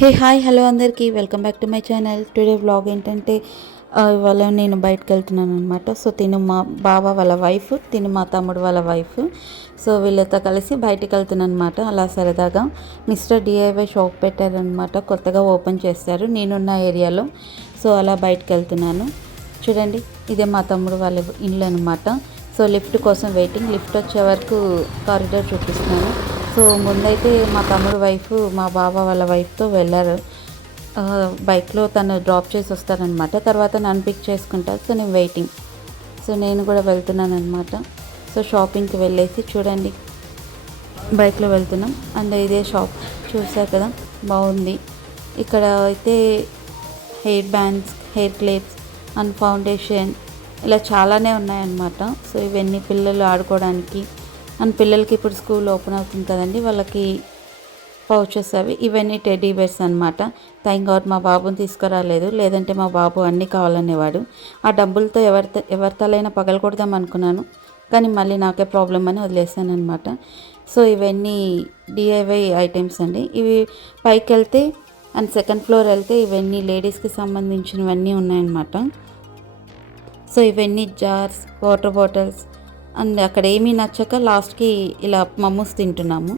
Hey hi hello అందరికీ welcome back to my channel. Today vlog ఏంటంటే ఇవాళ నేను బయటకు వెళ్తున్నాను అనమాట. సో తిను మా బావ వాళ్ళ వైఫ్, తిను మా తమ్ముడు వాళ్ళ వైఫ్. సో వీళ్ళతో కలిసి బయటకు వెళ్తున్నాను అనమాట. అలా సరదాగా మిస్టర్ డిఐవై షాప్ పెట్టారనమాట, కొత్తగా ఓపెన్ చేశారు నేనున్న ఏరియాలో. సో అలా బయటకు వెళ్తున్నాను. చూడండి, ఇదే మా తమ్ముడు వాళ్ళ ఇల్లు అనమాట. సో లిఫ్ట్ కోసం వెయిటింగ్. లిఫ్ట్ వచ్చే వరకు కారిడార్ చూపిస్తున్నాను. సో ముందైతే మా తమ్ముడు వైఫ్, మా బావ వాళ్ళ వైఫ్తో వెళ్ళారు. బైక్లో తను డ్రాప్ చేసి వస్తారనమాట. తర్వాత నన్ను పిక్ చేసుకుంటారు. సో నేను వెయిటింగ్. సో నేను కూడా వెళ్తున్నాను అనమాట. సో షాపింగ్కి వెళ్ళేసి చూడండి, బైక్లో వెళ్తున్నాం. అండ్ ఇదే షాప్ చూసారు కదా, బాగుంది. ఇక్కడ అయితే hair bands, hair clips and foundation ఇలా చాలానే ఉన్నాయన్నమాట. సో ఇవన్నీ పిల్లలు ఆడుకోవడానికి. అండ్ పిల్లలకి ఇప్పుడు స్కూల్ ఓపెన్ అవుతుంది కదండి, వాళ్ళకి పౌచెస్ ఇవన్నీ టెడ్డీ బేర్స్ అనమాట. థ్యాంక్ గాడ్ మా బాబుని తీసుకురాలేదు, లేదంటే మా బాబు అన్నీ కావాలనేవాడు. ఆ డబ్బులతో ఎవరి తలైనా పగలకూడదాం అనుకున్నాను, కానీ మళ్ళీ నాకే ప్రాబ్లం అని వదిలేసాను అనమాట. సో ఇవన్నీ డిఐవై ఐటమ్స్ అండి. ఇవి పైకి వెళ్తే అండ్ సెకండ్ ఫ్లోర్ వెళ్తే ఇవన్నీ లేడీస్కి సంబంధించినవన్నీ ఉన్నాయన్నమాట. సో ఇవన్నీ జార్స్, వాటర్ బాటిల్స్. అండ్ అక్కడ ఏమీ నచ్చక లాస్ట్కి ఇలా మమ్మూస్ తింటున్నాము.